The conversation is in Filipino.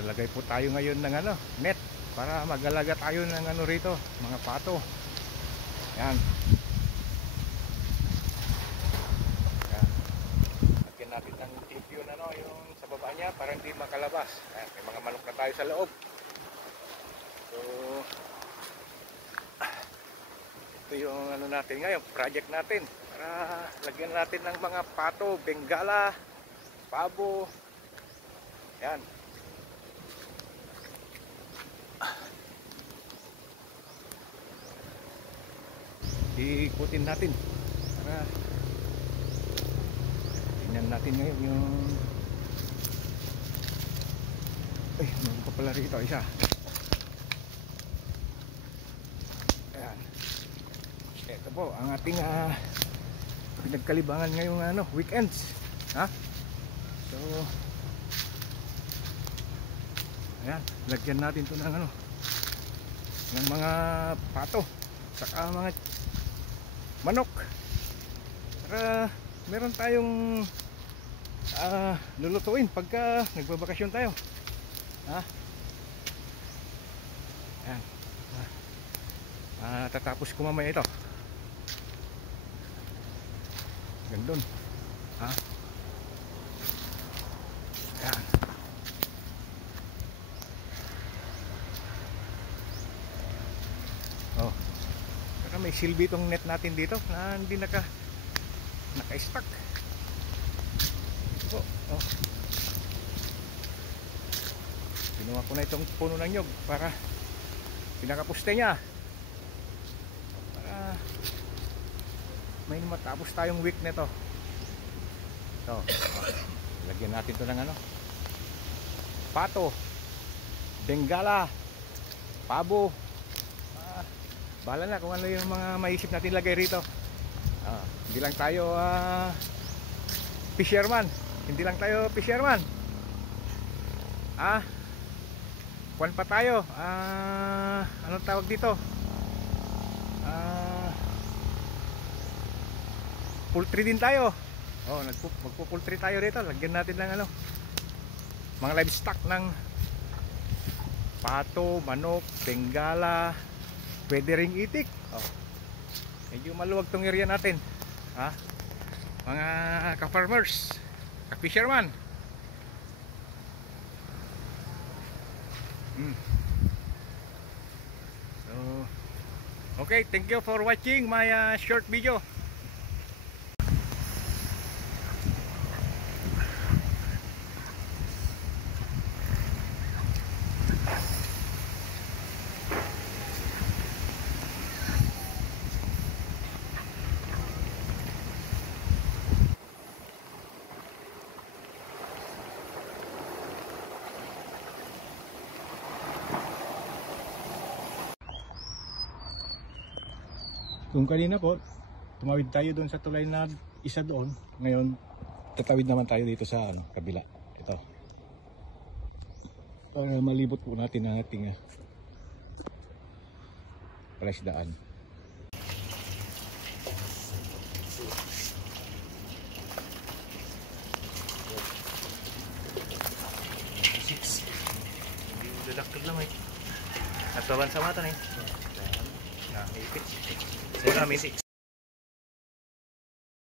Lalagay po tayo ngayon ng net para magalaga tayo ng rito, mga pato. Yan. Yan. Lagyan natin ng tip yun yung sa baba niya para hindi makalabas. Yan. May mga manok na tayo sa loob. So ito yung natin ngayon, project natin para lagyan natin ng mga pato, bengala, pabo. Yan. Ikutin natin para tingnan natin ngayon yung meron pa pala rito isa. Ayan. Ito po ang ating pinagkalibangan ngayong weekends, ha? So ayan, lagyan natin ito ng mga pato saka mga manok para meron tayong lulutuin pagka nagbabakasyon tayo, ha? Ayan. Tatapos ko mamaya ito gandun, ha? Ayan. Oh, saka may silbi itong net natin dito na hindi naka-stack. Oh. Kinuha ko na itong puno ng nyog para pinakapuste niya para may matapos tayong week nito. So, lagyan natin ito ng pato, bengala, pabo. Bahala na kung ano yung mga maisip natin lagay rito. Hindi lang tayo fisherman. Hindi lang tayo fisherman. Kuwan pa tayo. Anong tawag dito? Poultry din tayo. Magpo-poultry tayo rito. Lagyan natin ng mga livestock ng pato, manok, bengala. Pwede ring itik. Medyo maluwag tong area natin, ha? Mga ka-farmers, ka-fisherman. So, okay, thank you for watching my short video. Kung kanina po, tumawid tayo doon sa tulay na isa doon. Ngayon, tatawid naman tayo dito sa kabila. Ito. Para malibot po natin ang ating palaisdaan. Hindi mo dadakdag lang Nataban sa mata na may ipit. Wala, may 6.